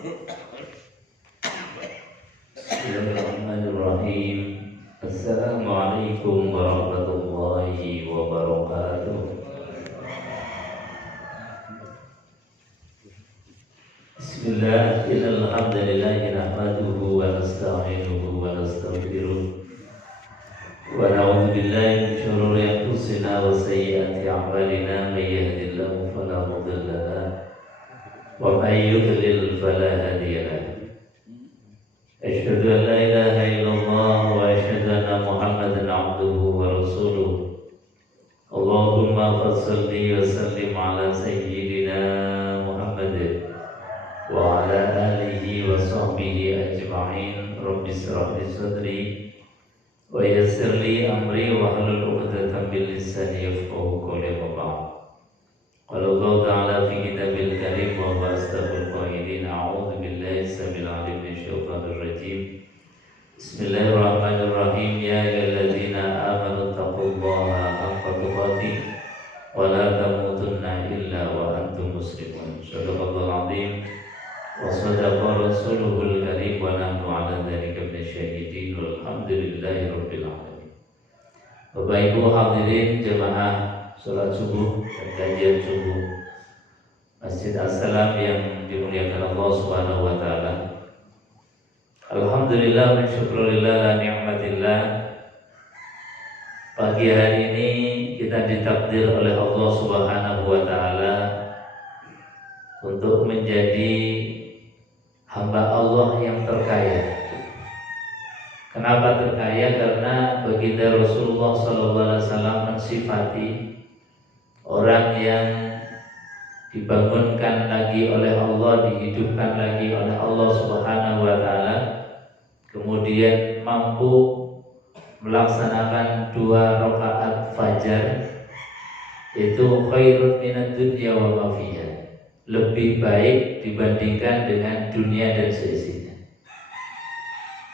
Bismillahirrahmanirrahim. Assalamualaikum warahmatullahi wabarakatuh. Bismillah, innal hamdalillahi nahmaduhu wa nasta'inuhu wa nastaghfiruh wa na'udzu billahi min shururi anfusina wa sayyiati a'malina may yahdihillahu fala mudilla lahu wa may yudlil fala hadiya lahu. Asyhadu an la ilaha illallah wa asyhadu anna Muhammadan abduhu wa rasuluh. Allahumma fassalli wa sallim ala sayyidina Muhammadin wa ala alihi wa sahbihi ajma'in. Rabbi shrah li sadri wa yassir li amri wa hlul 'uqdatam min lisani yafqahu qawli. Qala Allah ta'ala fi kitabil karim wa huwa asdaqul qailin. A'udzu billahi samil 'alim minasy syaithanir rajim. Bismillahirrahmanirrahim. Ya ayyuhalladzina amanu taqullaha haqqa tuqatih wa la tamutunna illa wa antum muslimun. Shadaqallahul 'azim wa shadaqa rasuluhul karim wa nahnu 'ala dzalika minasyahidin walhamdulillahi rabbil alamin. Bapak Ibu hadirin jemaah salat subuh dan kajian subuh Masjid As-Salam yang dimuliakan Allah Subhanahu wa taala. Alhamdulillah wa syukurillah la ni'matillah. Pagi hari ini kita ditakdir oleh Allah Subhanahu wa taala untuk menjadi hamba Allah yang terkaya. Kenapa terkaya? Karena baginda Rasulullah SAW mensifati orang yang dibangunkan lagi oleh Allah, dihidupkan lagi oleh Allah Subhanahu wa taala, kemudian mampu melaksanakan 2 rakaat fajar, itu khairun minad dunya wa ma fiha, lebih baik dibandingkan dengan dunia dan seisinya.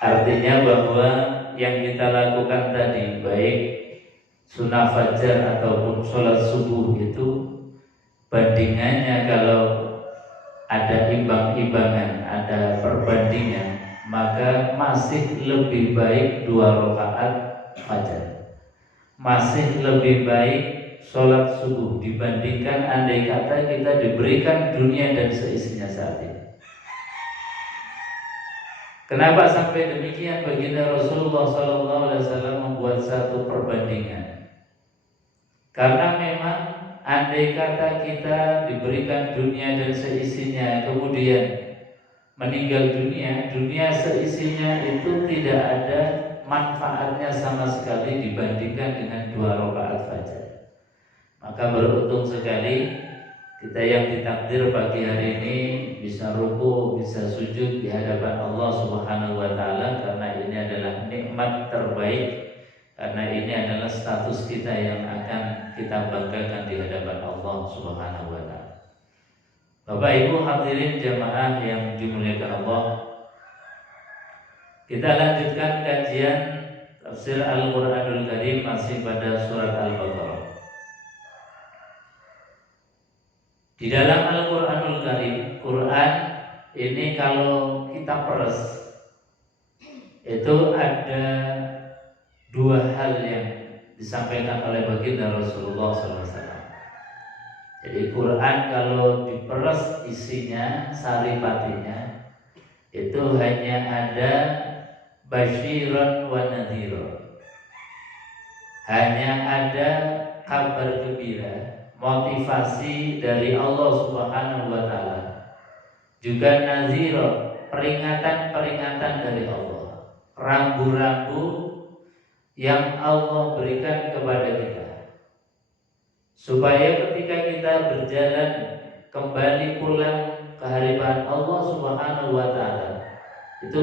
Artinya bahwa yang kita lakukan tadi, baik sunnah fajar ataupun sholat subuh, itu bandingannya kalau ada imbang-imbangan, ada perbandingan, maka masih lebih baik 2 rakaat fajar, masih lebih baik sholat subuh dibandingkan andai kata kita diberikan dunia dan seisinya saat ini. Kenapa sampai demikian? Baginda Rasulullah SAW membuat satu perbandingan. Karena memang andai kata kita diberikan dunia dan seisinya, kemudian meninggal dunia, dunia seisinya itu tidak ada manfaatnya sama sekali dibandingkan dengan 2 rakaat fajar. Maka beruntung sekali kita yang ditakdir pagi hari ini bisa ruku, bisa sujud di hadapan Allah Subhanahu wa taala, karena ini adalah nikmat terbaik, karena ini adalah status kita yang akan kita banggakan di hadapan Allah Subhanahu wa taala. Bapak Ibu hadirin jamaah yang dimuliakan Allah, kita lanjutkan kajian tafsir Al-Qur'anul Karim masih pada surat Al-Baqarah. Di dalam Al-Qur'anul Karim, Quran ini kalau kita peres, itu ada 2 hal yang disampaikan oleh baginda Rasulullah SAW. Jadi Quran kalau diperes isinya, saripatinya, itu hanya ada basyiran wa nadhiran, hanya ada kabar gembira, motivasi dari Allah Subhanahu wa taala, juga nazira, peringatan-peringatan dari Allah, rambu-rambu yang Allah berikan kepada kita, supaya ketika kita berjalan kembali pulang ke hadapan Allah Subhanahu wa taala, itu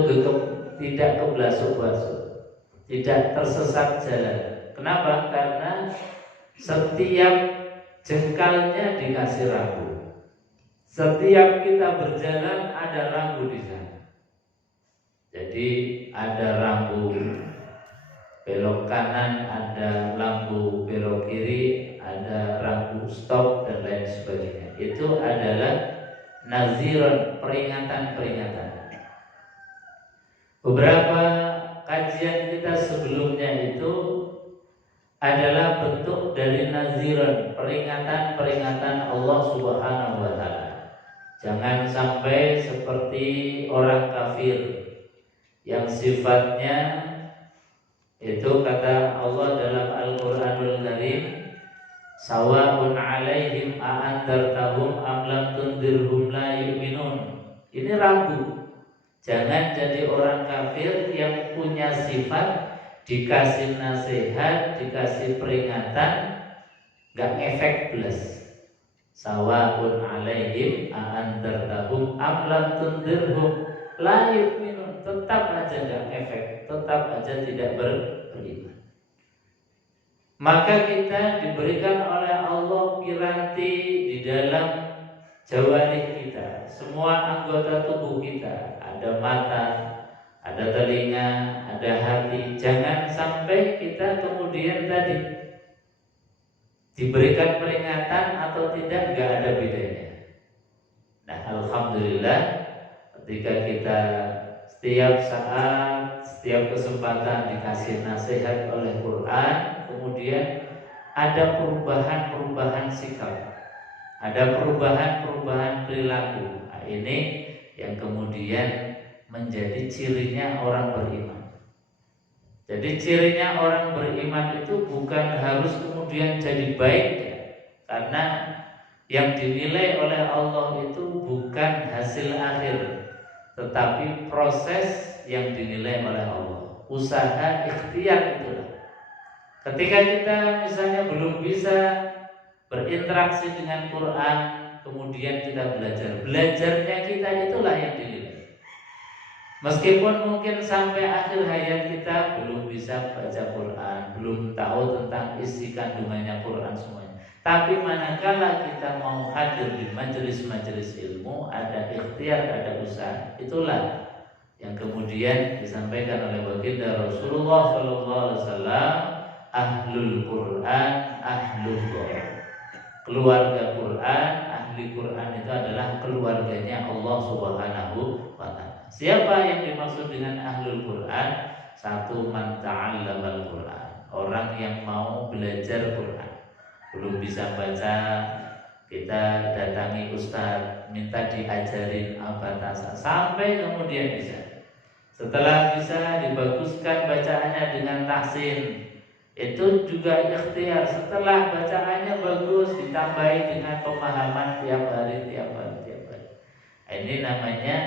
tidak keblasuk-blasuk, tidak tersesat jalan. Kenapa? Karena setiap jengkalnya dikasih rambu. Setiap kita berjalan ada rambu di sana. Jadi ada rambu belok kanan, ada lampu belok kiri, ada rambu stop dan lain sebagainya. Itu adalah naziran, peringatan-peringatan. Beberapa kajian kita sebelumnya itu adalah bentuk dari naziran, peringatan-peringatan Allah Subhanahu wa taala. Jangan sampai seperti orang kafir yang sifatnya itu kata Allah dalam Al-Qur'anul Karim, sawa'un 'alaihim a'andartahum am lam tundirhum la yu'minun. Ini ragu. Jangan jadi orang kafir yang punya sifat dikasih nasihat, dikasih peringatan gak ngefek belas. Sawa'un 'alaihim a'andartahum am lam tundirhum la yu'minun. Tetap aja gak ngefek, tetap aja tidak beriman. Maka kita diberikan oleh Allah piranti di dalam jawarih kita, semua anggota tubuh kita, ada mata, ada telinga, ada hati. Jangan sampai kita kemudian tadi diberikan peringatan atau tidak, gak ada bedanya. Nah, alhamdulillah ketika kita setiap saat, setiap kesempatan dikasih nasihat oleh Quran, kemudian ada perubahan-perubahan sikap, ada perubahan-perubahan perilaku. Nah, ini yang kemudian menjadi cirinya orang beriman. Jadi cirinya orang beriman itu bukan harus kemudian jadi baik ya, karena yang dinilai oleh Allah itu bukan hasil akhir, tetapi proses yang dinilai oleh Allah. Usaha ikhtiar itulah. Ketika kita misalnya belum bisa berinteraksi dengan Quran, kemudian kita belajarnya kita itulah yang dinilai. Meskipun mungkin sampai akhir hayat kita belum bisa baca Quran, belum tahu tentang isi kandungannya Quran semuanya. Tapi manakala kita mau hadir di majelis-majelis ilmu, ada ikhtiar, ada usaha, itulah yang kemudian disampaikan oleh baginda Rasulullah SAW, ahlul Quran, ahlul Quran. Keluarga Quran, ahli Quran itu adalah keluarganya Allah Subhanahu wa taala. Siapa yang dimaksud dengan ahlul Quran? Satu, man ta'allamal Quran, orang yang mau belajar Quran. Belum bisa baca, kita datangi ustaz, minta diajarin al-Fatihah sampai kemudian bisa. Setelah bisa dibaguskan bacaannya dengan tahsin, itu juga ikhtiar. Setelah bacaannya bagus, ditambahi dengan pemahaman tiap hari. Ini namanya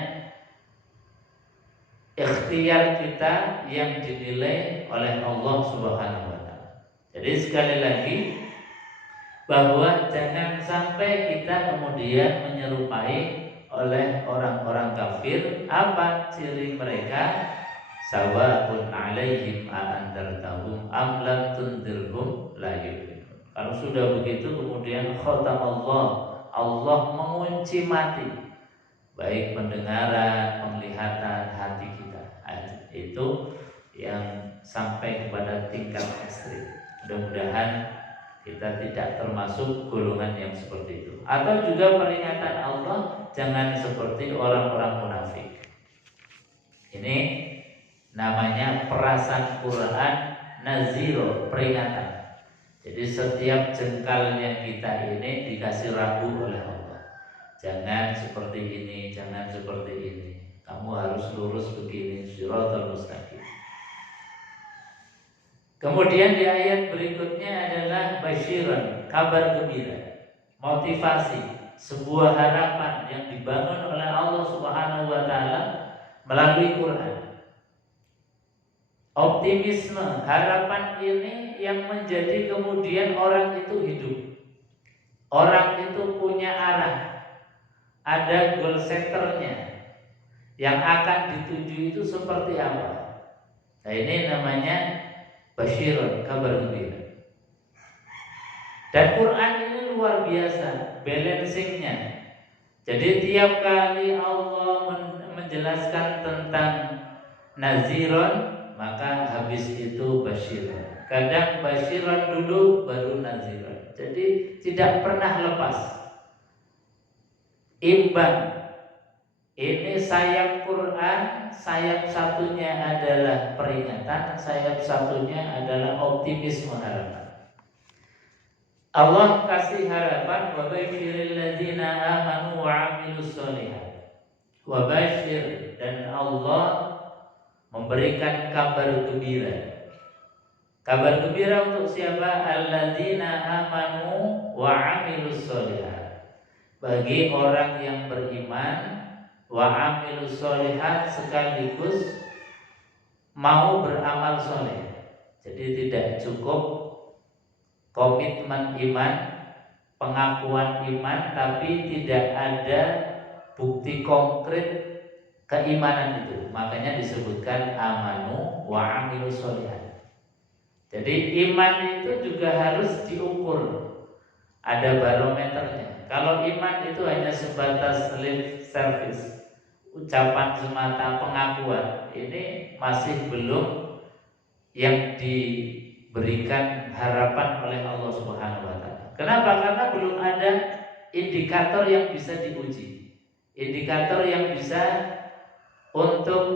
ikhtiar kita yang dinilai oleh Allah Subhanahu wa taala. Jadi sekali lagi, bahwa jangan sampai kita kemudian menyerupai oleh orang-orang kafir. Apa ciri mereka? Sawa'un 'alaihim a'andartahum am lam tundirhum la yu'minun. Kalau sudah begitu kemudian khatam Allah mengunci mati baik pendengaran, penglihatan, hati kita. Itu yang sampai kepada tingkat ekstrim. Mudah-mudahan kita tidak termasuk golongan yang seperti itu. Atau juga peringatan Allah, jangan seperti orang-orang munafik. Ini namanya perasan Quran naziro, peringatan. Jadi setiap jengkalnya kita ini dikasih rambu oleh Allah. Jangan seperti ini, jangan seperti ini. Kamu harus lurus begini, shiratal mustaqim. Kemudian di ayat berikutnya adalah basyiran, kabar gembira, motivasi, sebuah harapan yang dibangun oleh Allah Subhanahu wa taala melalui Quran. Optimisme, harapan ini yang menjadi kemudian orang itu hidup. Orang itu punya arah, ada goal setternya. Yang akan dituju itu seperti apa? Nah, ini namanya basyirun, kabar gembira. Dan Quran ini luar biasa balancingnya. Jadi tiap kali Allah menjelaskan tentang naziron, maka habis itu basyirun. Kadang basyirun dulu baru naziron. Jadi tidak pernah lepas. imbang. Ini sayap Quran, sayap satunya adalah peringatan, sayap satunya adalah optimisme harapan. Allah kasih harapan, wa basyiril ladzina amanu wa 'amilus sholihat. Wa basyir, dan Allah memberikan kabar gembira. Kabar gembira untuk siapa? Alladzina amanu wa 'amilus sholihat. Bagi orang yang beriman wa 'amilus sholihat, sekaligus mau beramal soleh. Jadi tidak cukup komitmen iman, pengakuan iman, tapi tidak ada bukti konkret keimanan itu. Makanya disebutkan amanu wa 'amilus sholihat. Jadi iman itu juga harus diukur, ada barometernya. Kalau iman itu hanya sebatas lip service, ucapan semata, pengakuan, ini masih belum yang diberikan harapan oleh Allah Subhanahu wa taala. Kenapa? Karena belum ada indikator yang bisa diuji. Indikator yang bisa untuk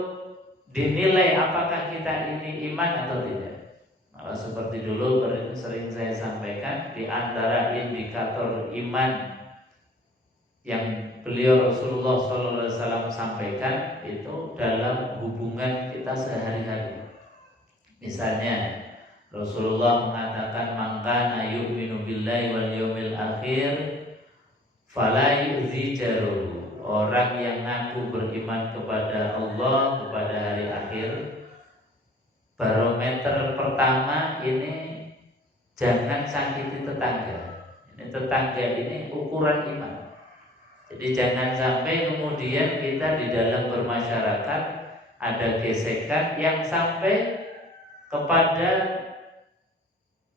dinilai apakah kita ini iman atau tidak. Nah, seperti dulu sering saya sampaikan, di antara indikator iman yang beliau Rasulullah SAW sampaikan itu dalam hubungan kita sehari-hari. Misalnya Rasulullah mengatakan, "Man kana yu'minu billahi wal yawmil akhir fala yu'zi jaruhu." Orang yang ngaku beriman kepada Allah, kepada hari akhir, barometer pertama ini jangan sakiti tetangga. Ini tetangga ini ukuran iman. Jadi jangan sampai kemudian kita di dalam bermasyarakat ada gesekan yang sampai kepada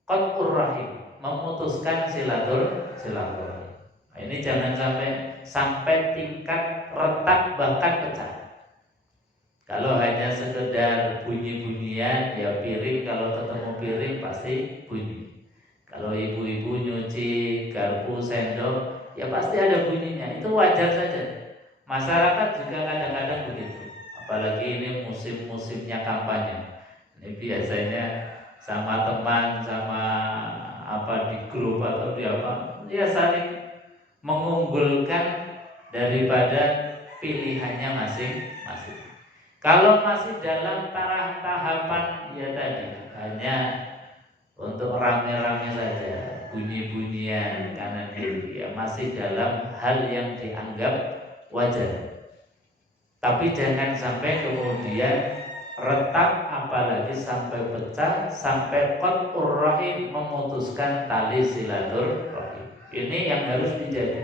qat'ur rahim, memutuskan silaturahim. Nah, ini jangan sampai tingkat retak bahkan pecah. Kalau hanya sekedar bunyi-bunyian, ya piring, kalau ketemu piring pasti bunyi. Kalau ibu-ibu nyuci garpu, sendok, ya pasti ada bunyinya. Itu wajar saja. Masyarakat juga kadang-kadang begitu. Apalagi ini musim-musimnya kampanye. Ini biasanya sama teman, sama apa di grup atau di apa, dia saling mengunggulkan daripada pilihannya masing-masing. Kalau masih dalam tahapan ya tadi hanya untuk rame-rame saja, bunyi-bunyian kanan kiri, ya masih dalam hal yang dianggap wajar. Tapi jangan sampai kemudian retak, apalagi sampai pecah, sampai qat'ur rahim, memutuskan tali silaturahim. Ini yang harus dijaga.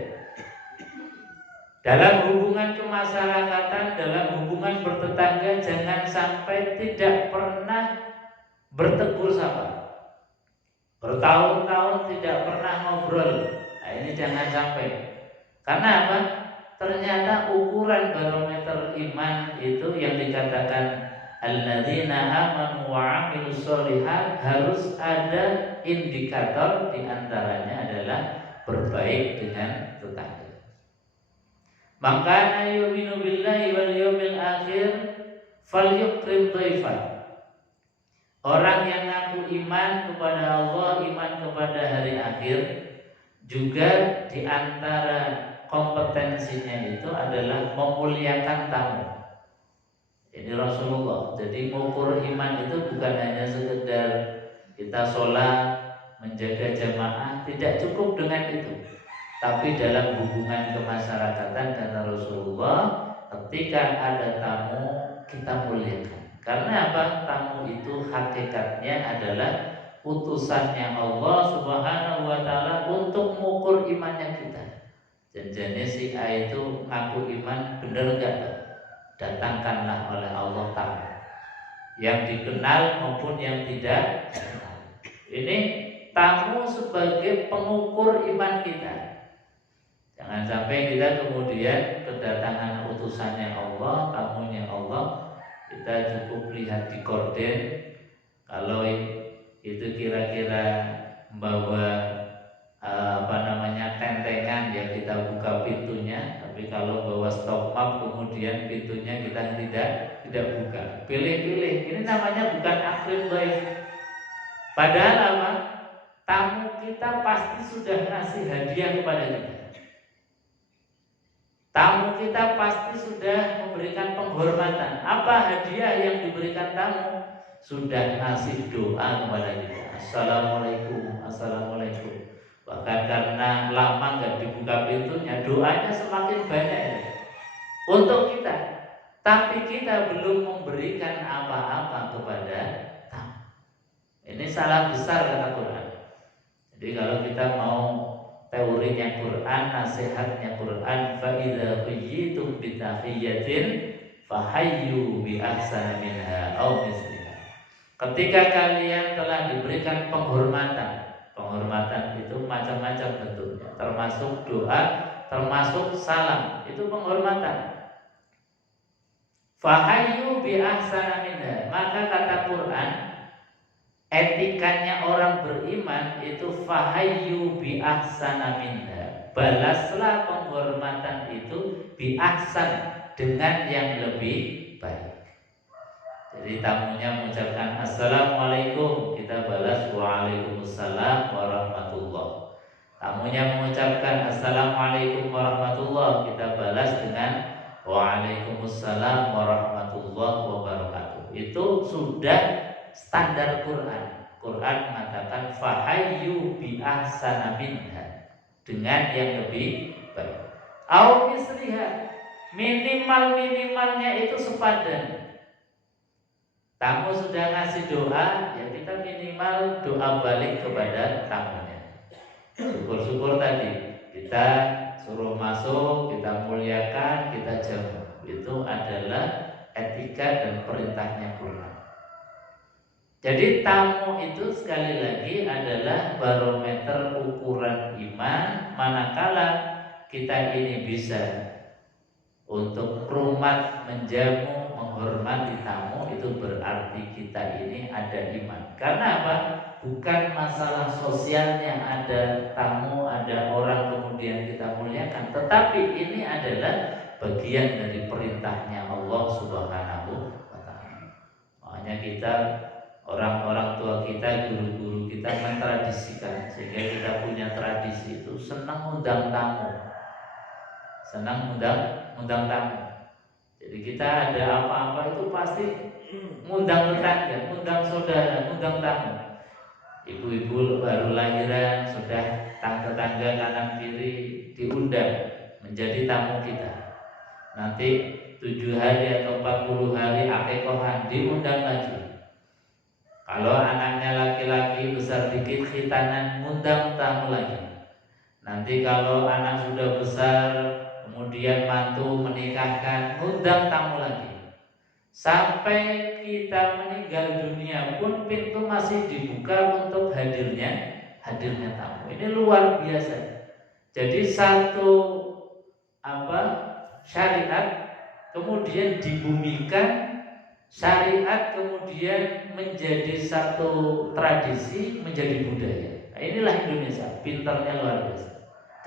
Dalam hubungan kemasyarakatan, dalam hubungan bertetangga, jangan sampai tidak pernah bertegur sapa. Bertahun-tahun tidak pernah ngobrol. Nah, ini jangan sampai. Karena apa? Ternyata ukuran barometer iman itu yang dikatakan alladzina amanu wa 'amilus sholihat, harus ada indikator, diantaranya adalah berbaik dengan tetangga. Maka yu'minu billahi wal yawmil akhir falyukrim dhaifah. Orang yang ngaku iman kepada Allah, iman kepada hari akhir, juga diantara kompetensinya itu adalah memuliakan tamu. Ini Rasulullah. Jadi mengukur iman itu bukan hanya sekedar kita sholat, menjaga jamaah, tidak cukup dengan itu. Tapi dalam hubungan kemasyarakatan, kata Rasulullah, ketika ada tamu kita muliakan. Karena apa? Tamu itu hakikatnya adalah utusannya Allah Subhanahu wa taala untuk mengukur imannya kita. Janjinya si A itu ngaku iman, bener enggak? Datangkanlah oleh Allah tamu yang dikenal maupun yang tidak. Ini tamu sebagai pengukur iman kita. Jangan sampai kita kemudian kedatangan utusannya Allah, tamunya Allah, kita cukup lihat di korden, kalau itu kira-kira membawa tentengan, ya kita buka pintunya, tapi Tapi kalau bawa stok map kemudian pintunya kita tidak buka, pilih-pilih, ini namanya bukan akrim dhaif. Padahal apa? Tamu kita pasti sudah ngasih hadiah kepada kita. Tamu kita pasti sudah memberikan penghormatan. Apa hadiah yang diberikan tamu? Sudah ngasih doa kepada kita. Assalamualaikum, assalamualaikum. Bahkan karena lama nggak dibuka pintunya, doanya semakin banyak untuk kita. Tapi kita belum memberikan apa-apa kepada tamu. Ini salah besar kata Quran. Jadi kalau kita mau teorinya Quran, nasihatnya Quran, fa idza qayyitum bi tahiyyatin fahayyu bi ahsana minha aw misliha. Ketika kalian telah diberikan penghormatan, penghormatan itu macam-macam bentuknya, termasuk doa, termasuk salam, itu penghormatan. Fahayyu bi ahsana minha. Maka kata Quran, etikanya orang beriman itu fahayyu bi ahsana minha. Balaslah penghormatan itu bi ahsan, dengan yang lebih baik. Jadi tamunya mengucapkan assalamualaikum, kita balas waalaikumsalam warahmatullah. Tamunya mengucapkan assalamualaikum warahmatullah, kita balas dengan waalaikumsalam warahmatullah wabarakatuh. Itu sudah standar Quran. Quran mengatakan fahayyu bi ahsana minha, dengan yang lebih baik. Au misliha, minimalnya itu sepadan. Tamu sudah ngasih doa, ya kita minimal doa balik kepada tamunya. Syukur-syukur tadi kita suruh masuk, kita muliakan, kita jamu. Itu adalah etika dan perintahnya Quran. Jadi tamu itu sekali lagi adalah barometer ukuran iman. Manakala kita ini bisa untuk hormat, menjamu, menghormati tamu, itu berarti kita ini ada iman. Karena apa? Bukan masalah sosialnya, ada tamu, ada orang kemudian kita muliakan, tetapi ini adalah bagian dari perintahnya Allah Subhanahu wa ta'ala. Makanya kita, orang-orang tua kita, guru-guru kita mentradisikan, sehingga kita punya tradisi itu senang undang tamu, senang undang tamu. Jadi kita ada apa-apa itu pasti ngundang tetangga, ngundang saudara, ngundang tamu. Ibu-ibu baru lahiran, sudah tetangga kanan kiri diundang menjadi tamu kita. Nanti 7 hari atau 40 hari akikohan diundang lagi. Kalau anaknya laki-laki besar dikit khitanan, ngundang tamu lagi. Nanti kalau anak sudah besar, kemudian mantu menikahkan, undang tamu lagi. Sampai kita meninggal dunia pun pintu masih dibuka untuk hadirnya tamu. Ini luar biasa. Jadi satu syariat kemudian dibumikan, syariat kemudian menjadi satu tradisi, menjadi budaya. Nah, inilah Indonesia, pintarnya luar biasa.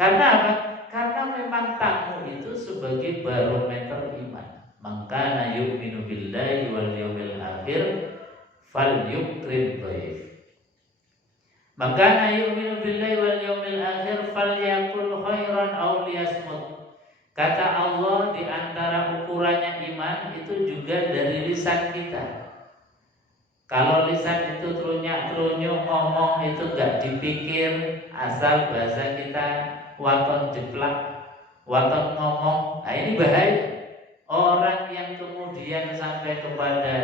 Karena apa? Karena memang tamu itu sebagai barometer iman. Maka yu'minu billahi wal yawmil akhir falyukrim dhaif. Maka yu'minu billahi wal yawmil akhir falyakul khairan aw liyasmut. Kata Allah, di antara ukurannya iman itu juga dari lisan kita. Kalau lisan itu terunyak-terunyuk, ngomong itu gak dipikir, asal bahasa kita waton jeplak, waton ngomong. Nah ini bahaya. Orang yang kemudian sampai kepada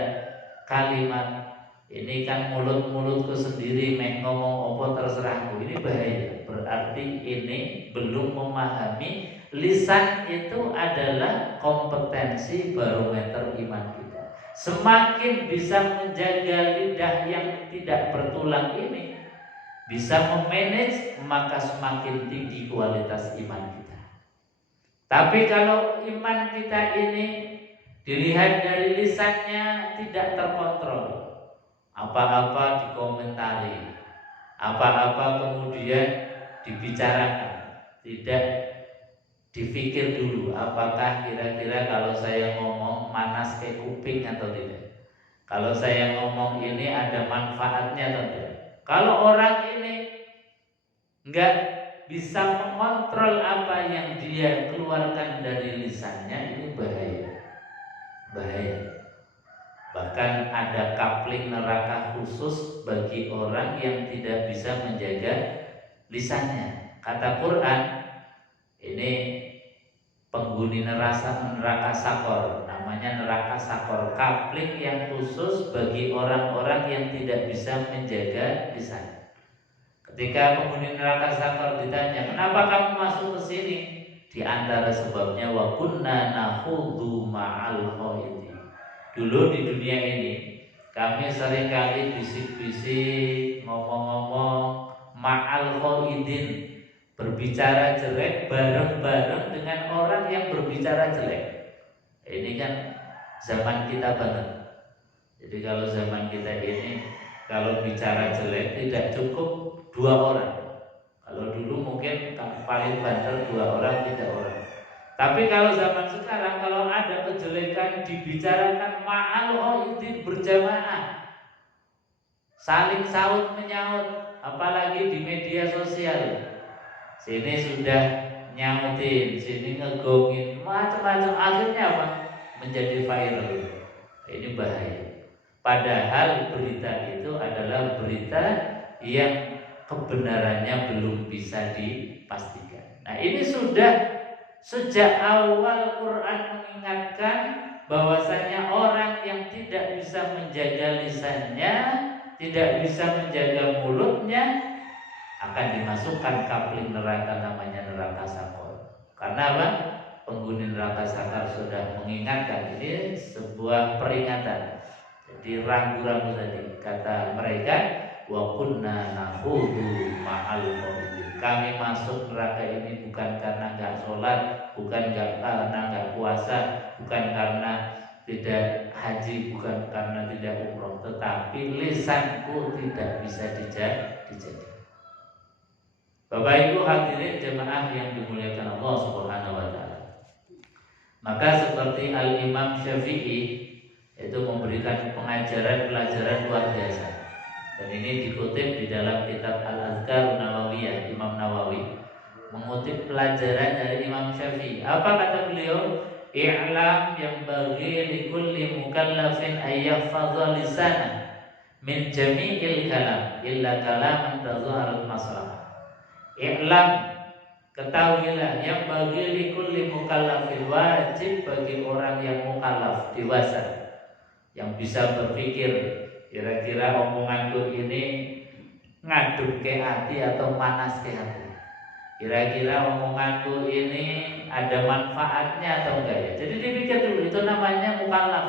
kalimat ini kan mulutku sendiri ngomong apa terserahku, ini bahaya. Berarti ini belum memahami lisan itu adalah kompetensi barometer iman kita. Semakin bisa menjaga lidah yang tidak bertulang ini, bisa memanage, maka semakin tinggi kualitas iman kita. Tapi kalau iman kita ini dilihat dari lisannya tidak terkontrol, apa-apa dikomentari, apa-apa kemudian dibicarakan, tidak dipikir dulu apakah kira-kira kalau saya ngomong manas kayak kuping atau tidak. Kalau saya ngomong ini ada manfaatnya atau tidak. Kalau orang ini nggak bisa mengontrol apa yang dia keluarkan dari lisannya, ini bahaya. Bahkan ada kapling neraka khusus bagi orang yang tidak bisa menjaga lisannya. Kata Quran, ini penghuni neraka sakor, namanya neraka sakor, kapling yang khusus bagi orang-orang yang tidak bisa menjaga lisan. Ketika penghuni neraka sakor ditanya, kenapa kamu masuk ke sini? Di antara sebabnya wa kunna nakhudhu ma'al khaidin. Dulu di dunia ini kami seringkali bisik-bisik, ngomong-ngomong ma'al khaidin, berbicara jelek bareng-bareng dengan orang yang berbicara jelek. Ini kan zaman kita banget. Jadi kalau zaman kita ini, kalau bicara jelek tidak cukup 2 orang. Kalau dulu mungkin paling banter 2 orang, 3 orang. Tapi kalau zaman sekarang, kalau ada kejelekan dibicarakan ma'al khaidin, berjamaah, saling saut menyaut, apalagi di media sosial. Sini sudah nyautin, sini ngegongin, macam-macam. Akhirnya apa? Menjadi viral. Ini bahaya. Padahal berita itu adalah berita yang kebenarannya belum bisa dipastikan. Nah, ini sudah sejak awal Quran mengingatkan bahwasanya orang yang tidak bisa menjaga lisannya, tidak bisa menjaga mulutnya, akan dimasukkan kapling neraka namanya neraka sakor. Karena apa? Penghuni neraka sakor sudah mengingatkan, ini sebuah peringatan. Jadi ragu-ragu tadi kata mereka, wa kunna nakhudhu ma'al khaidin. Kami masuk neraka ini bukan karena enggak sholat, bukan karena enggak puasa, bukan karena tidak haji, bukan karena tidak umroh, tetapi lisanku tidak bisa dijaga. Bapak Ibu hadirin jemaah yang dimuliakan Allah Subhanahu wa taala. Maka seperti Al-Imam Syafi'i itu memberikan pelajaran luar biasa. Dan ini dikutip di dalam kitab Al-Azkar Nawawiyah, Imam Nawawi mengutip pelajaran dari Imam Syafi'i. Apa kata beliau? I'lam yang bagi likulli mukallafin ayyahfadha lisana min jami'il kalam illa kalaman tadhaharat maslahah. I'lam, ketahuilah, yang bagi likulli mukallafin, wajib bagi orang yang mukallaf, dewasa, yang bisa berpikir kira-kira omonganku ini ngaduk ke hati atau panas ke hati, kira-kira omonganku ini ada manfaatnya atau enggak ya. Jadi dipikir dulu, itu namanya mukallaf,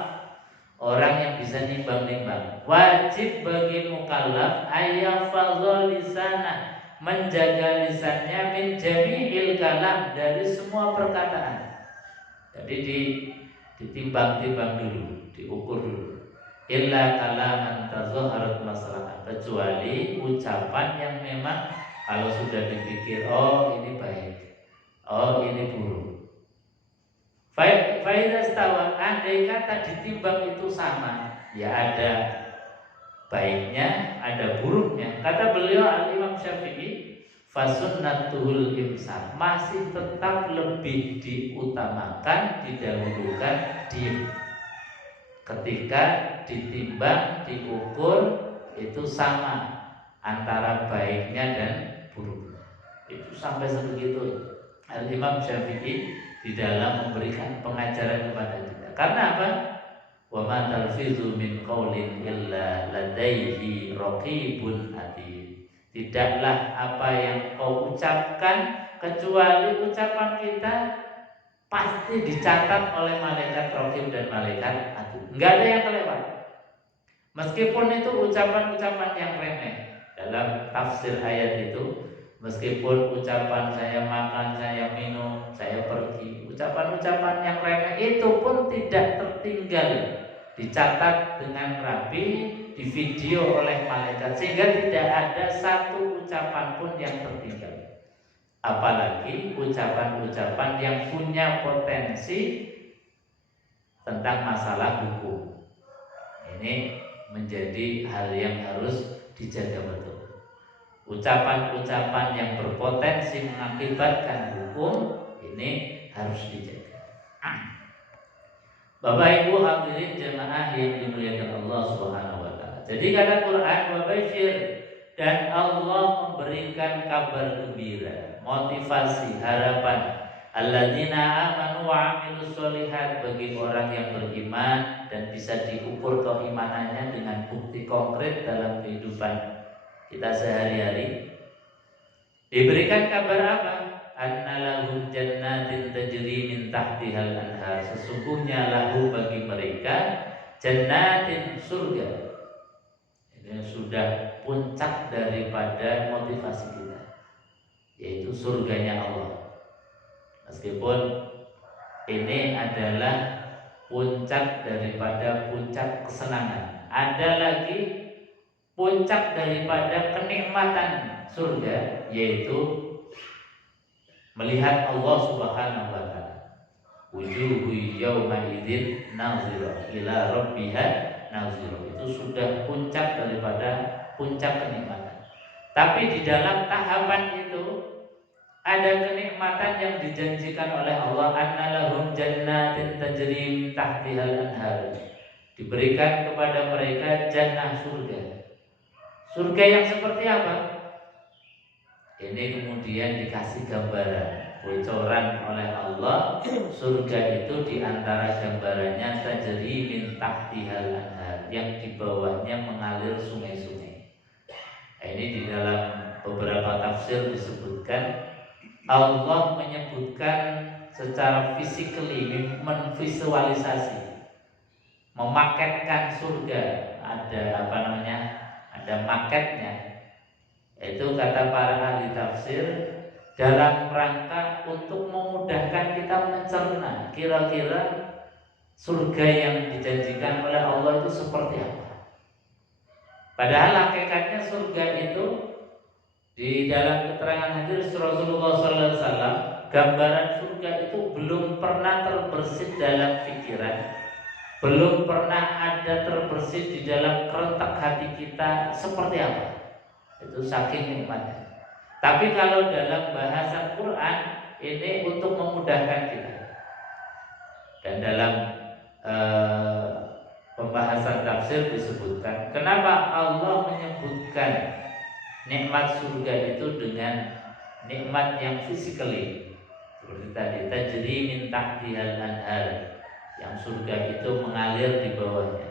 orang yang bisa nimbang-nimbang. Wajib bagi mukallaf ayyafadhal lisana, menjaga lisannya, min jami'il kalam, dari semua perkataan. Jadi ditimbang-timbang dulu, diukur dulu. Illa kalaman tadhaharat maslahah, kecuali ucapan yang memang kalau sudah dipikir, oh ini baik, oh ini buruk. Faidah stawa, andai kata ditimbang itu sama, ya ada baiknya, ada buruknya. Kata beliau Al-Imam Syafi'i, fasunnatuhul imsak, masih tetap lebih diutamakan, didahulukan diam. Ketika ditimbang, diukur, itu sama antara baiknya dan buruknya. Itu sampai sebegitu Al-Imam Syafi'i di dalam memberikan pengajaran kepada kita. Karena apa? Wa ma talfizu min qaulin illa ladaihi raqibun atid. Tidaklah apa yang kau ucapkan kecuali ucapan kita pasti dicatat oleh malaikat raqib dan malaikat atid. Enggak ada yang kelewat. Meskipun itu ucapan-ucapan yang remeh. Dalam tafsir ayat itu, meskipun ucapan saya makan, saya minum, saya pergi, ucapan-ucapan yang remeh itu pun tidak tertinggal, dicatat dengan rapi, divideo oleh malaikat, sehingga tidak ada satu ucapan pun yang tertinggal. apalagi ucapan-ucapan yang punya potensi tentang masalah hukum. Ini menjadi hal yang harus dijaga betul. Ucapan-ucapan yang berpotensi mengakibatkan hukum ini harus dijaga. Bapak Ibu hadirin jemaah yang dimuliakan Allah Subhanahu wa taala. Jadi kata Quran wa basyir, dan Allah memberikan kabar gembira, motivasi, harapan alladzina amanu wa amilus solihat, bagi orang yang beriman dan bisa diukur keimanannya dengan bukti konkret dalam kehidupan kita sehari-hari. Diberikan kabar apa? Anna lahum jannatin tajri min tahtihal anhar, sesungguhnya lahu bagi mereka jannatin, surga. Ini sudah puncak daripada motivasi kita, yaitu surganya Allah. Meskipun ini adalah puncak daripada puncak kesenangan, ada lagi puncak daripada kenikmatan surga, yaitu melihat Allah Subhanahu wa taala. Wujuhu yawma idzin nazirah ila rabbiha nazirah. Itu sudah puncak daripada puncak kenikmatan. Tapi di dalam tahapan itu ada kenikmatan yang dijanjikan oleh Allah, annalahum jannatin tajri min tahtihal anhar. Diberikan kepada mereka jannah, surga. Surga yang seperti apa? Ini kemudian dikasih gambaran, bocoran oleh Allah. Surga itu diantara gambarannya tajri min tahtihal anhar, yang di bawahnya mengalir sungai-sungai. Ini di dalam beberapa tafsir disebutkan, Allah menyebutkan secara fisikali, memvisualisasi, memaketkan surga. Ada ada maketnya. Itu kata para ahli tafsir, dalam rangka untuk memudahkan kita mencerna kira-kira surga yang dijanjikan oleh Allah itu seperti apa. Padahal hakikatnya surga itu di dalam keterangan hadis Rasulullah SAW, gambaran surga itu belum pernah terbersit dalam pikiran, belum pernah ada terbersit di dalam kerentak hati kita seperti apa. Itu saking nikmatnya. Tapi kalau dalam bahasa Quran ini untuk memudahkan kita. Dan dalam pembahasan tafsir disebutkan, kenapa Allah menyebutkan nikmat surga itu dengan nikmat yang physically, seperti tadi tajri min tahtihal anhar, yang surga itu mengalir di bawahnya.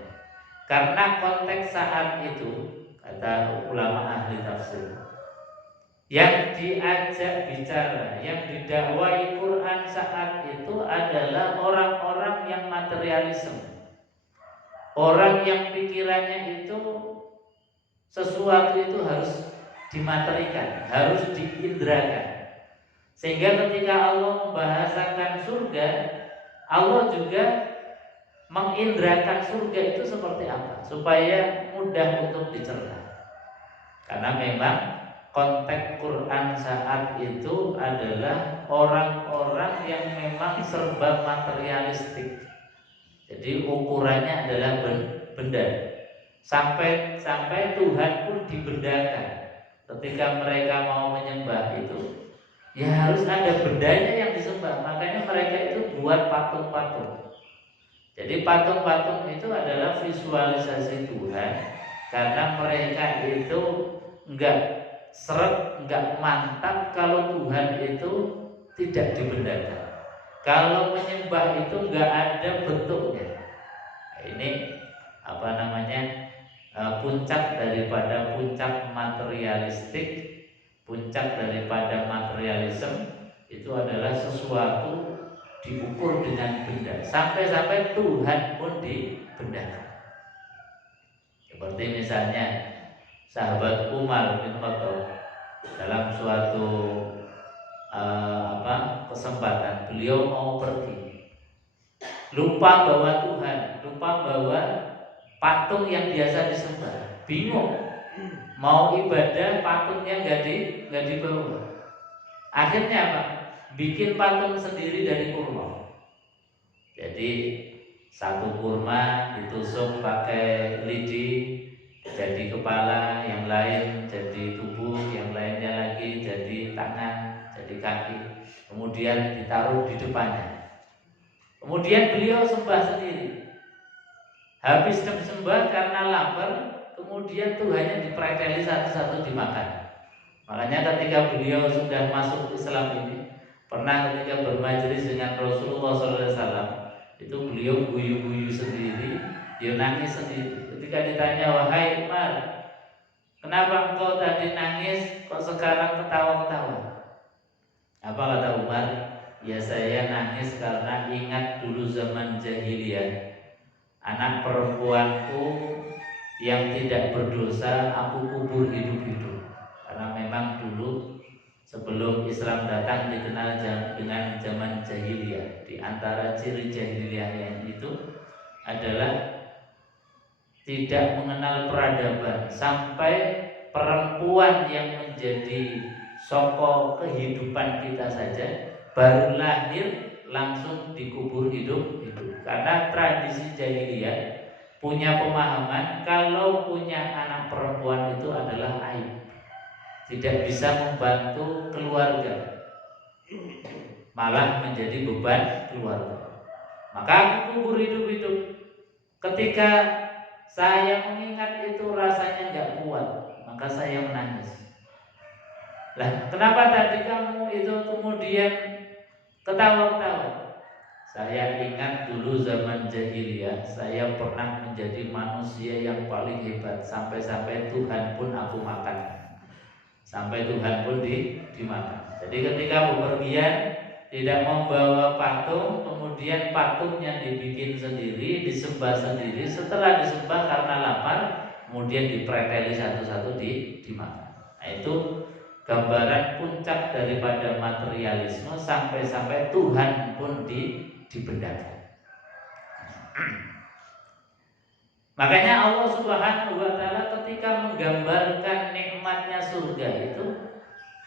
Karena konteks saat itu, kata ulama ahli tafsir, yang diajak bicara, yang didakwai Quran saat itu adalah orang-orang yang materialisme, orang yang pikirannya itu sesuatu itu harus dimaterikan, harus diindrakan. Sehingga ketika Allah membahasakan surga, Allah juga mengindrakan surga itu seperti apa, supaya mudah untuk dicerna. Karena memang konteks Quran saat itu adalah orang-orang yang memang serba materialistik. Jadi ukurannya adalah benda. Sampai Tuhan pun dibendakan. Ketika mereka mau menyembah itu, ya harus ada bendanya yang disembah. Makanya mereka itu buat patung-patung. Jadi patung-patung itu adalah visualisasi Tuhan, karena mereka itu enggak seret, enggak mantap kalau Tuhan itu tidak dibendakan. Kalau menyembah itu enggak ada bentuknya. Ini puncak daripada puncak materialistik, puncak daripada materialisme itu adalah sesuatu diukur dengan benda, sampai Tuhan pun dibendakan. Seperti misalnya sahabat Umar bin Khattab, dalam suatu kesempatan beliau mau pergi, lupa bawa Tuhan, lupa bawa patung yang biasa disembah, bingung mau ibadah patungnya nggak dibawa. Akhirnya apa? Bikin patung sendiri dari kurma. Jadi satu kurma ditusuk pakai lidi jadi kepala, yang lain jadi tubuh, yang lainnya lagi jadi tangan, jadi kaki. Kemudian ditaruh di depannya. Kemudian beliau sembah sendiri. Habis sembah karena lapar, kemudian Tuhannya dipreteli satu-satu dimakan. Makanya ketika beliau sudah masuk Islam ini, pernah ketika bermajelis dengan Rasulullah SAW, itu beliau guyu-guyu sendiri, dia nangis sendiri. Ketika ditanya, wahai Umar, kenapa engkau tadi nangis, kok sekarang ketawa-ketawa? Apa kata Umar? Ya saya nangis karena ingat dulu zaman jahiliyah. Anak perempuanku yang tidak berdosa aku kubur hidup-hidup. Karena memang dulu sebelum Islam datang dikenal dengan zaman jahiliyah. Di antara ciri jahiliyah itu adalah tidak mengenal peradaban, sampai perempuan yang menjadi soko kehidupan kita saja baru lahir langsung dikubur hidup. Karena tradisi jahiliyah punya pemahaman kalau punya anak perempuan itu adalah aib, tidak bisa membantu keluarga, malah menjadi beban keluarga. Maka aku kubur hidup-hidup. Ketika saya mengingat itu rasanya nggak kuat, maka saya menangis. Lah, kenapa tadi kamu itu kemudian ketawa-ketawa? Saya ingat dulu zaman jahiliyah, saya pernah menjadi manusia yang paling hebat, sampai-sampai Tuhan pun aku makan. Sampai Tuhan pun dimakan. Jadi ketika bepergian tidak membawa patung, kemudian patungnya dibikin sendiri, disembah sendiri. Setelah disembah karena lapar, kemudian dipreteli satu-satu dimakan. Nah, itu gambaran puncak daripada materialisme, sampai-sampai Tuhan pun dibendakan. Makanya Allah Subhanahu wa taala ketika menggambarkan nikmatnya surga itu,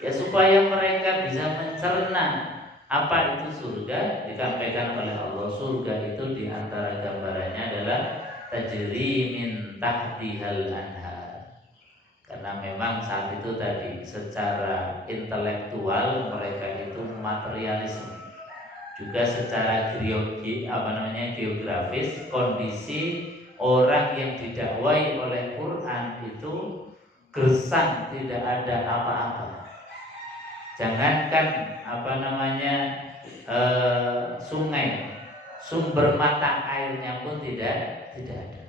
ya supaya mereka bisa mencerna apa itu surga, disampaikan oleh Allah. Surga itu diantara gambarannya adalah tajri min tahtihal anhar. Karena memang saat itu tadi secara intelektual mereka itu materialisme. Juga secara geografis, kondisi orang yang didakwai oleh Quran itu gersang, tidak ada apa-apa. Jangankan sungai, sumber mata airnya pun tidak ada.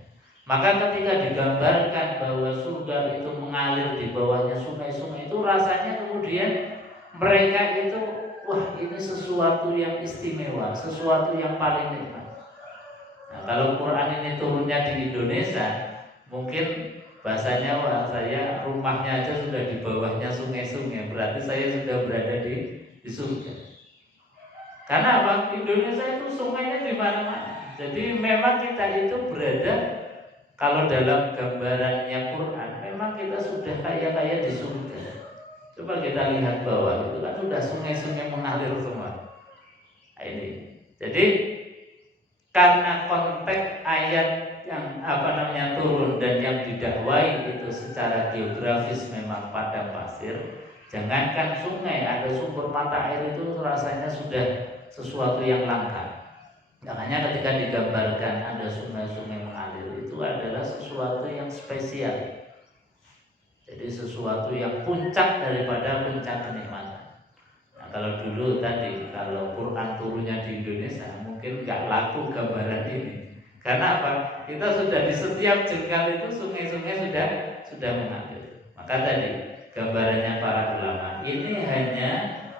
Maka ketika digambarkan bahwa surga itu mengalir di bawahnya sungai-sungai, itu rasanya kemudian mereka itu, wah, ini sesuatu yang istimewa, sesuatu yang paling nikmat. Nah, kalau Quran ini turunnya di Indonesia, mungkin bahasanya, wah, saya rumahnya aja sudah di bawahnya sungai-sungai, berarti saya sudah berada di surga. Karena apa? Indonesia itu sungainya di mana-mana. Jadi memang kita itu berada, kalau dalam gambarannya Quran, memang kita sudah kaya-kaya di surga. Coba kita lihat bawah, itu kan sudah sungai-sungai mengalir semua. Nah, ini. Jadi karena konteks ayat yang turun dan yang didakwai itu secara geografis memang padang pasir, jangankan sungai, ada sumber mata air itu rasanya sudah sesuatu yang langka. Makanya ketika digambarkan ada sungai-sungai mengalir, itu adalah sesuatu yang spesial. Jadi sesuatu yang puncak daripada puncak kenikmatan. Nah, kalau dulu tadi, kalau Quran turunnya di Indonesia, mungkin nggak laku gambaran ini. Karena apa? Kita sudah di setiap jengkal itu sungai-sungai sudah mengalir. Maka tadi gambarannya para ulama ini hanya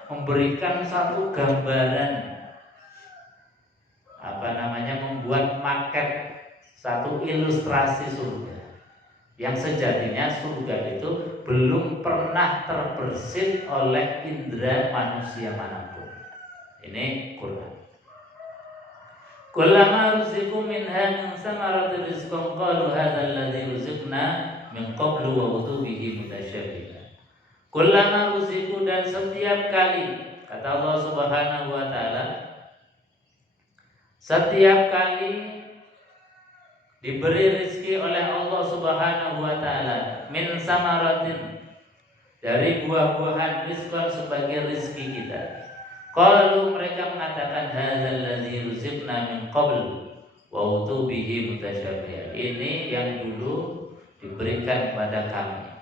memberikan satu gambaran, membuat maket, satu ilustrasi surga. Yang sejatinya surga itu belum pernah terbersit oleh indera manusia manapun. Ini Quran. Kullama ruziqu minha min samarati rizqan qalu hadzal ladzi ruziqna min qablu wa utu bihi mutasyabiha. Kullama ruziku, dan setiap kali, kata Allah Subhanahu wa taala, setiap kali diberi rezeki oleh Allah Subhanahu wa taala min samaratin, dari buah-buahan, rizqan, sebagai rezeki kita. Qalu, mereka mengatakan, hadzal ladzi ruziqna min qabl wa utu bihi mutasyabihan. Ini yang dulu diberikan kepada kami.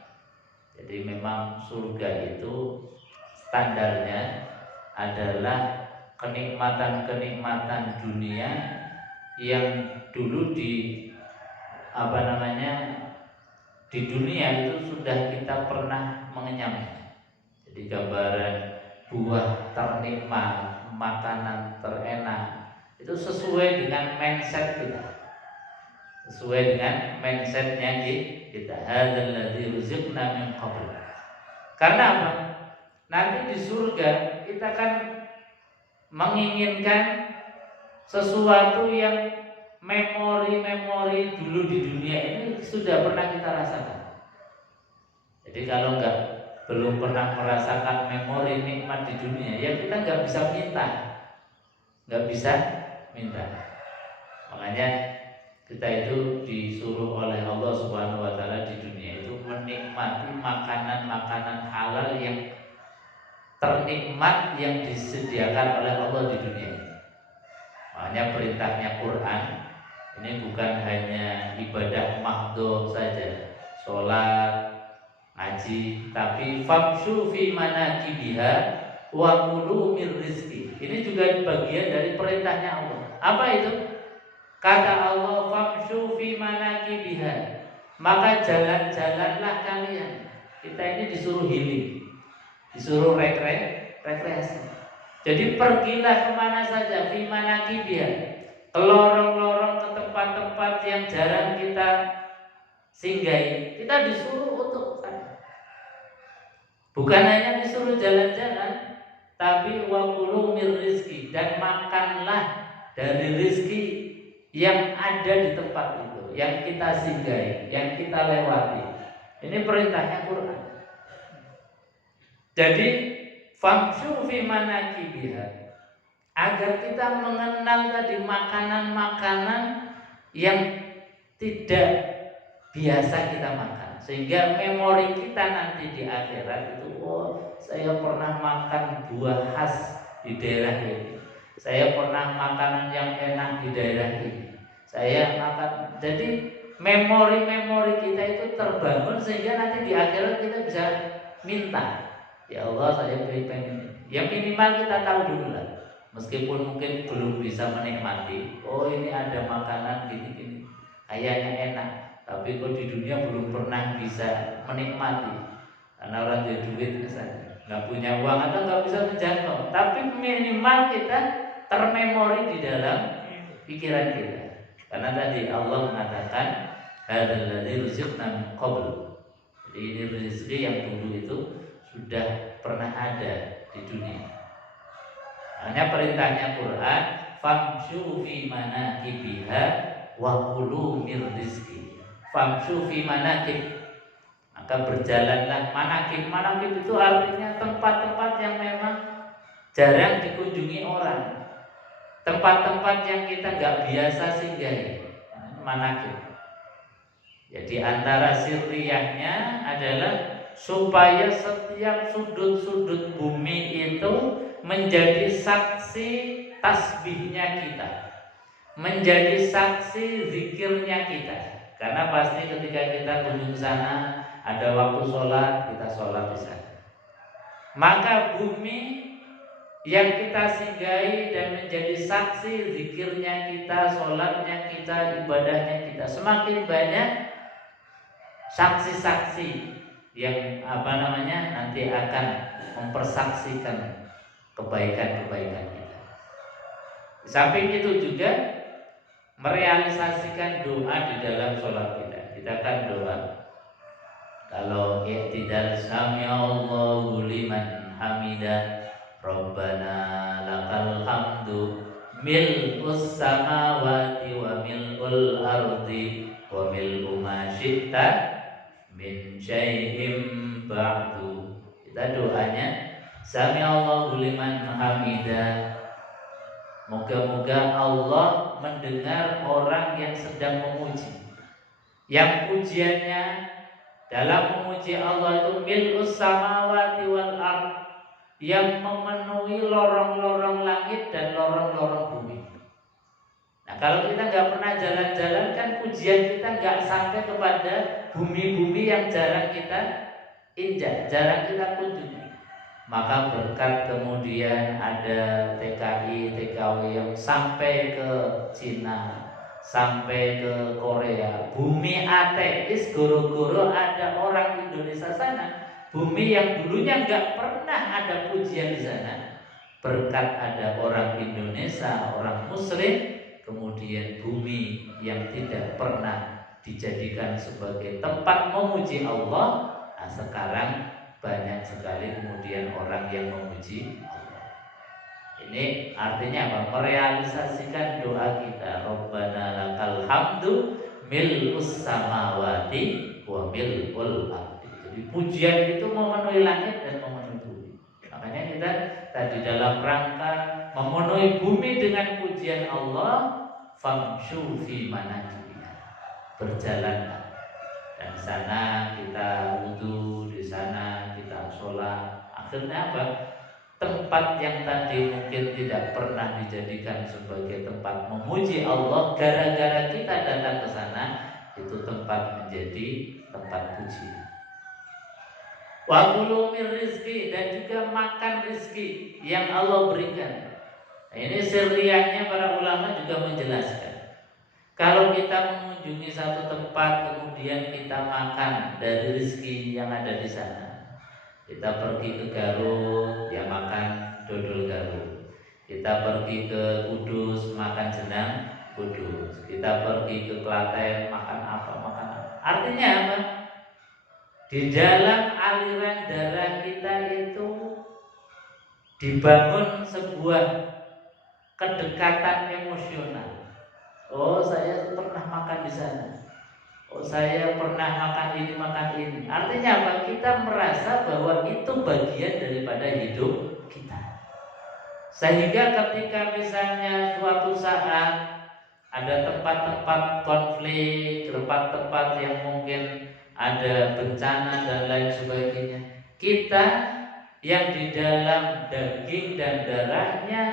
Jadi memang surga itu standarnya adalah kenikmatan-kenikmatan dunia yang dulu di di dunia itu sudah kita pernah mengenyamnya. Jadi gambaran buah ternikmat, makanan terenak, itu sesuai dengan mindset kita, sesuai dengan mindsetnya kita. Hadzal ladzi ruziqna min qabl. Karena apa? Nanti di surga kita kan menginginkan sesuatu yang memori-memori dulu di dunia ini sudah pernah kita rasakan. Jadi kalau belum pernah merasakan memori nikmat di dunia, ya kita nggak bisa minta. Makanya kita itu disuruh oleh Allah Subhanahu wa taala di dunia itu menikmati makanan-makanan halal yang ternikmat yang disediakan oleh Allah di dunia. Makanya perintahnya Quran ini bukan hanya ibadah mahdhah saja, sholat, ngaji, tapi famshu fi manakibiha wa kulu mir rizqi. Ini juga bagian dari perintahnya Allah. Apa itu? Kata Allah, famshu fi manakibiha, maka jalan-jalanlah kalian. Kita ini disuruh healing, disuruh rekreasi. Jadi pergilah kemana saja, fi manakibiha, ke lorong-lorong, ke tempat-tempat yang jarang kita singgahi. Kita disuruh untuk sana. Bukan hanya disuruh jalan-jalan, tapi wakulu mir rizki, dan makanlah dari rizki yang ada di tempat itu, yang kita singgahi, yang kita lewati. Ini perintahnya Quran. Jadi famshu fi manakibiha, agar kita mengenal tadi makanan-makanan yang tidak biasa kita makan, sehingga memori kita nanti di akhirat itu, oh saya pernah makan buah khas di daerah ini, saya pernah makanan yang enak di daerah ini, saya makan. Jadi memori-memori kita itu terbangun sehingga nanti di akhirat kita bisa minta, ya Allah saya pengen. Ya minimal kita tahu dulu lah, meskipun mungkin belum bisa menikmati. Oh ini ada makanan gini-gini, kayaknya enak, tapi kok di dunia belum pernah bisa menikmati karena orang dia duit misalnya, nggak punya uang atau nggak bisa menjangkau. Tapi minimal kita termemori di dalam pikiran kita. Karena tadi Allah mengatakan hadzal ladzi ruziqna min qabl. Jadi ini rezeki yang dulu itu sudah pernah ada di dunia. Hanya perintahnya Quran, famshu fi manakibiha wa kulu mir rizqi. Famshu fi manakib, maka berjalanlah. Manakib itu artinya tempat-tempat yang memang jarang dikunjungi orang, tempat-tempat yang kita nggak biasa singgahi, manakib. Jadi antara sirriyahnya adalah supaya setiap sudut-sudut bumi itu menjadi saksi tasbihnya kita, menjadi saksi zikirnya kita. Karena pasti ketika kita kunjung sana, ada waktu sholat, kita sholat di sana. Maka bumi yang kita singgahi dan menjadi saksi zikirnya kita, sholatnya kita, ibadahnya kita, semakin banyak saksi-saksi yang nanti akan mempersaksikan kebaikan-kebaikan kita. Di samping itu juga merealisasikan doa di dalam sholat kita. Kita kan doa kalau i'tidal sami'allahu liman hamidah Rabbana lakal hamdu mil'us samawati wa mil'ul ardi wa mil'u ma syi'ta min syai'im ba'du. Kita doanya Sami'allahu liman hamidah. Moga-moga Allah mendengar orang yang sedang memuji. Yang pujiannya dalam memuji Allah itu mil'us samawati wal ard, yang memenuhi lorong-lorong langit dan lorong-lorong bumi. Nah, kalau kita nggak pernah jalan-jalan kan pujian kita nggak sampai kepada bumi-bumi yang jarang kita injak, jarang kita kunjungi. Maka berkat kemudian ada TKI, TKW yang sampai ke Cina, sampai ke Korea, bumi ateis, goro-goro ada orang Indonesia sana, bumi yang dulunya nggak pernah ada pujian di sana. Berkat ada orang Indonesia, orang Muslim, kemudian bumi yang tidak pernah dijadikan sebagai tempat memuji Allah, nah sekarang banyak sekali kemudian orang yang memuji Allah. Ini artinya apa? Merealisasikan doa kita, Rabbana lakal hamdu mil'us samawati wa mil'ul ardi. Jadi pujian itu memenuhi langit dan memenuhi bumi. Makanya kita tadi dalam rangka memenuhi bumi dengan pujian Allah, famshu fi manakibiha, berjalanlah. Dan di sana kita wudu, di sana kita sholat. Akhirnya apa? Tempat yang tadi mungkin tidak pernah dijadikan sebagai tempat memuji Allah, gara-gara kita datang ke sana, itu tempat menjadi tempat puji. Wa kulu min rizki, dan juga makan rizki yang Allah berikan. Nah, ini sirriyahnya para ulama juga menjelaskan. Kalau kita mengunjungi satu tempat kemudian kita makan dari rezeki yang ada di sana. Kita pergi ke Garut, ya makan dodol Garut. Kita pergi ke Kudus, makan jenang Kudus. Kita pergi ke Klaten, makan apa, makan apa. Artinya apa? Di dalam aliran darah kita itu dibangun sebuah kedekatan emosional. Oh, saya pernah makan di sana. Oh, saya pernah makan ini, makan ini. Artinya apa? Kita merasa bahwa itu bagian daripada hidup kita. Sehingga ketika misalnya suatu saat ada tempat-tempat konflik, tempat-tempat yang mungkin ada bencana dan lain sebagainya, kita yang di dalam daging dan darahnya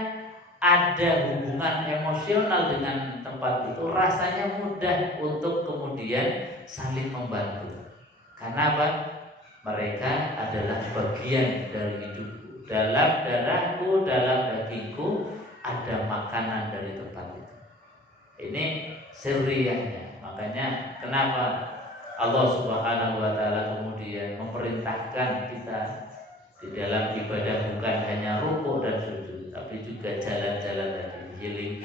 ada hubungan emosional dengan tempat itu, rasanya mudah untuk kemudian saling membantu. Karena apa? Mereka adalah bagian dari hidupku. Dalam darahku, dalam dagingku ada makanan dari tempat itu. Ini sirriyahnya. Makanya kenapa Allah Subhanahu wa taala kemudian memerintahkan kita di dalam ibadah bukan hanya rukuk dan sujud, tapi juga jalan-jalan tadi, healing.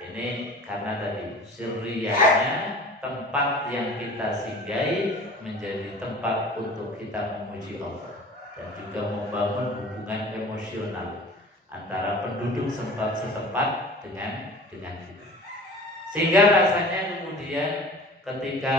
Ini karena tadi sirriyahnya, tempat yang kita singgahi menjadi tempat untuk kita memuji Allah dan juga membangun hubungan emosional antara penduduk setempat dengan kita. Sehingga rasanya kemudian ketika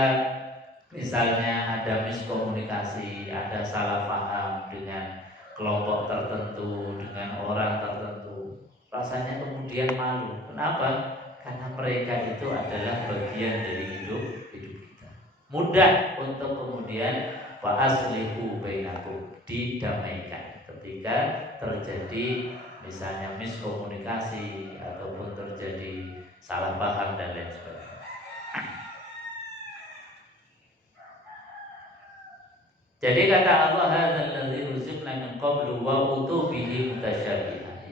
misalnya ada miskomunikasi, ada salah paham dengan kelompok tertentu, dengan orang tertentu, rasanya kemudian malu. Kenapa? Karena mereka itu adalah bagian dari hidup kita. Mudah untuk kemudian wa aslihu bainakum, didamaikan ketika terjadi misalnya miskomunikasi ataupun terjadi salah paham dan lain sebagainya. Jadi kata Allah, hadzal ladzi ruziqna min qablu wa utubihi mutasyabiha,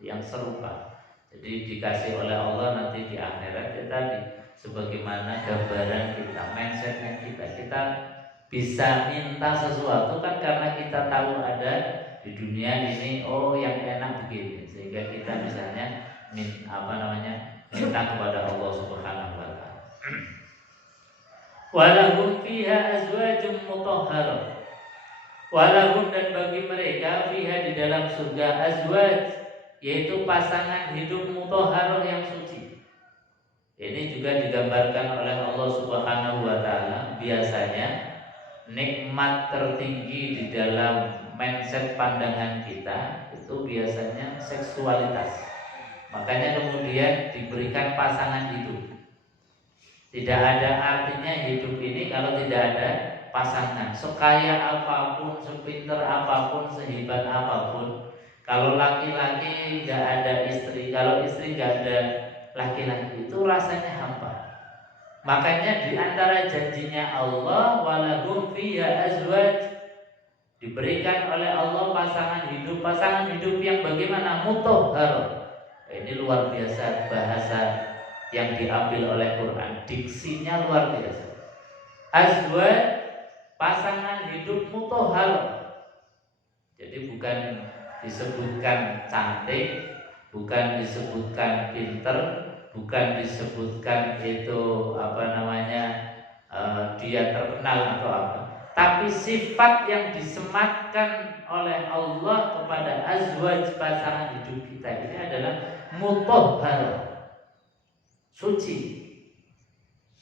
yang serupa. Jadi dikasih oleh Allah nanti di akhirat kita sebagaimana gambaran kita, mindsetnya kita bisa minta sesuatu kan karena kita tahu ada di dunia ini, oh yang enak begini, sehingga kita misalnya minta kepada Allah Subhanahu wa taala. Walahum fiha azwajum mutahharah. Walahum, dan bagi mereka fiha di dalam surga azwaj, yaitu pasangan hidup mutahharah yang suci. Ini juga digambarkan oleh Allah Subhanahu wa taala. Biasanya nikmat tertinggi di dalam mindset pandangan kita itu biasanya seksualitas. Makanya kemudian diberikan pasangan hidup. Tidak ada artinya hidup ini kalau tidak ada pasangan. Sekaya apapun, sepinter apapun, sehebat apapun, kalau laki-laki nggak ada istri, kalau istri nggak ada laki-laki, itu rasanya hampa. Makanya di antara janjinya Allah, walahum fiha azwaj, diberikan oleh Allah pasangan hidup yang bagaimana? Mutahhar. Ini luar biasa bahasa yang diambil oleh Quran, diksinya luar biasa. Azwaj, pasangan hidup mutahhar. Jadi bukan disebutkan cantik, bukan disebutkan pinter, bukan disebutkan itu dia terkenal atau apa, tapi sifat yang disematkan oleh Allah kepada azwaj, pasangan hidup kita ini adalah mutahhar, suci.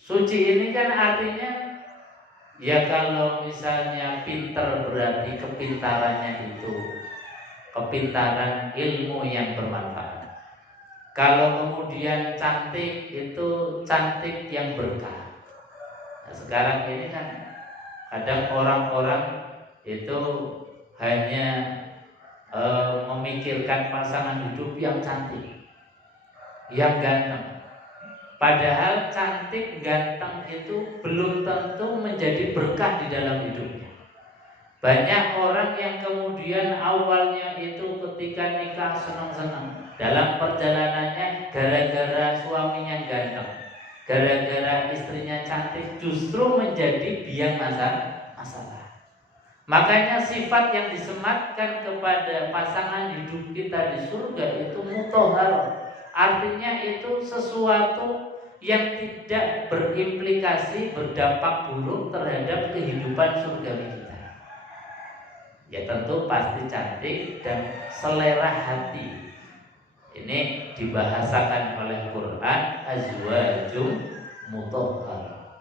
Suci ini kan artinya, ya kalau misalnya pinter berarti kepintarannya itu kepintaran ilmu yang bermanfaat. Kalau kemudian cantik itu cantik yang berkah. Nah, sekarang ini kan kadang orang-orang itu hanya memikirkan pasangan hidup yang cantik, yang ganteng. Padahal cantik ganteng itu belum tentu menjadi berkah di dalam hidupnya. Banyak orang yang kemudian awalnya itu ketika nikah senang-senang, dalam perjalanannya gara-gara suaminya ganteng, gara-gara istrinya cantik, justru menjadi biang masalah. Makanya sifat yang disematkan kepada pasangan hidup kita di surga itu mutahhar. Artinya itu sesuatu yang tidak berimplikasi, berdampak buruk terhadap kehidupan surgawi kita. Ya tentu pasti cantik dan selera hati. Ini dibahasakan oleh Quran azwajum mutahhar.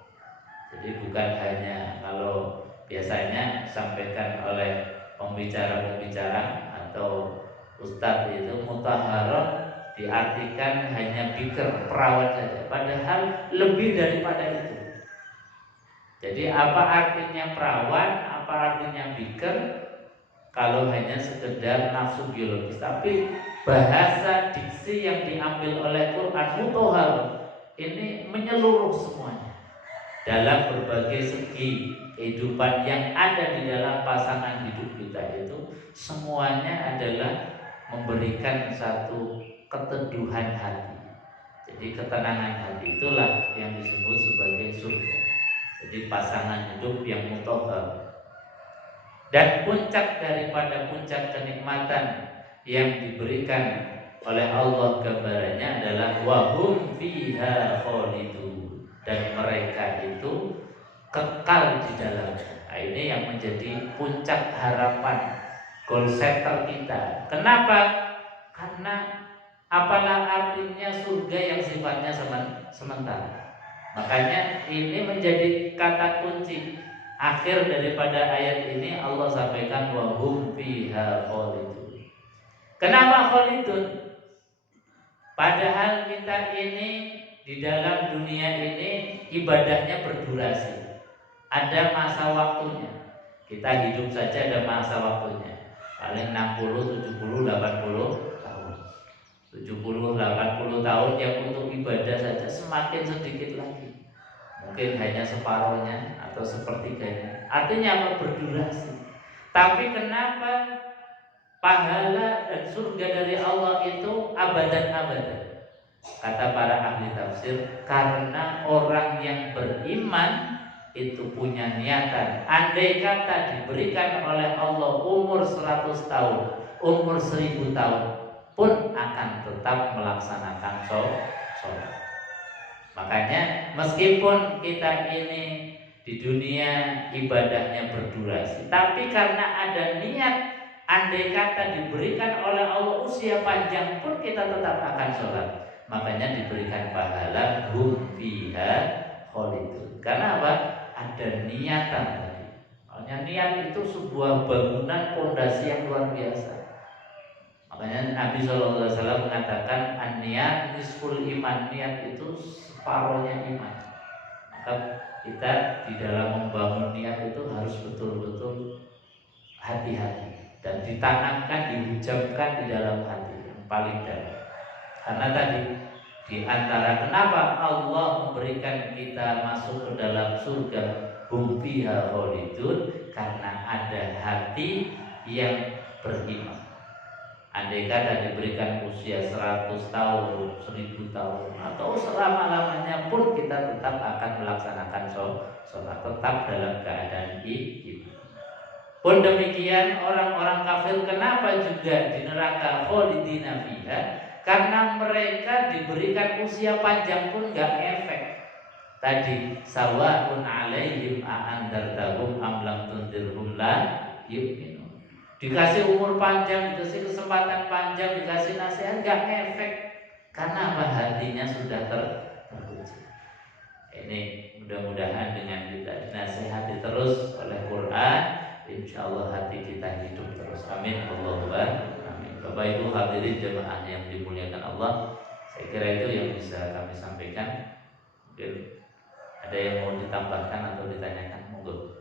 Jadi bukan hanya kalau biasanya disampaikan oleh pembicara-pembicara atau ustadz itu mutahharah diartikan hanya bikir, perawan saja. Padahal lebih daripada itu. Jadi apa artinya perawan, apa artinya bikir, kalau hanya sekedar nafsu biologis. Tapi bahasa diksi yang diambil oleh Quran mutahhar ini menyeluruh semuanya. Dalam berbagai segi kehidupan yang ada di dalam pasangan hidup kita itu, semuanya adalah memberikan satu keteduhan hati. Jadi ketenangan hati itulah yang disebut sebagai surga. Jadi pasangan hidup yang mutahhar. Dan puncak daripada puncak kenikmatan yang diberikan oleh Allah gambarannya adalah wahum fiha khalidun, dan mereka itu kekal di dalamnya. Nah, ini yang menjadi puncak harapan, goal setter kita. Kenapa? Karena apalah artinya surga yang sifatnya sementara. Makanya ini menjadi kata kunci akhir daripada ayat ini. Allah sampaikan wahum fiha khalidun. Kenapa khalidun? Padahal kita ini di dalam dunia ini ibadahnya berdurasi. Ada masa waktunya. Kita hidup saja ada masa waktunya. Paling 60, 70, 80 tahun. 70, 80 tahun yang untuk ibadah saja semakin sedikit lagi. Mungkin hanya separuhnya atau sepertiganya. Artinya apa? Berdurasi. Tapi kenapa pahala dan surga dari Allah itu abadan-abadan? Kata para ahli tafsir, karena orang yang beriman itu punya niatan. Andai kata diberikan oleh Allah umur 100 tahun, umur 1000 tahun pun akan tetap melaksanakan sholat. Makanya meskipun kita ini di dunia ibadahnya berdurasi, tapi karena ada niat, andai kata diberikan oleh Allah usia panjang pun kita tetap akan sholat. Makanya diberikan pahala hum fiha khalidun. Karena apa? Ada niatan tadi. membangunnya. Niat itu sebuah bangunan pondasi yang luar biasa. Makanya Nabi SAW mengatakan an-niyat nisful iman, niat itu separuhnya iman. Maka kita di dalam membangun niat itu harus betul-betul hati-hati dan ditanamkan, dihujamkan di dalam hati yang paling dalam. Karena tadi di antara kenapa Allah memberikan kita masuk ke dalam surga hum fiha khalidun, karena ada hati yang beriman. Andai kata diberikan usia 100 tahun, 1000 tahun, atau selama-lamanya pun kita tetap akan melaksanakan sholat, tetap dalam keadaan iman. Pun demikian orang-orang kafir kenapa juga di neraka khalidina fiha? Karena mereka diberikan usia panjang pun gak efek. Tadi sawaun alaihim a'andartahum am lam tundirhum la yu'minun. Dikasih umur panjang, dikasih kesempatan panjang, dikasih nasihat gak efek. Karena apa? Hatinya sudah teruji. Ini mudah-mudahan dengan kita dinasihati terus oleh Quran, insya Allah hati kita hidup terus. Amin. Allahumma amin. Bapak Ibu hadirin jemaah yang dimuliakan Allah, saya kira itu yang bisa kami sampaikan. Mungkin ada yang mau ditambahkan atau ditanyakan, monggo.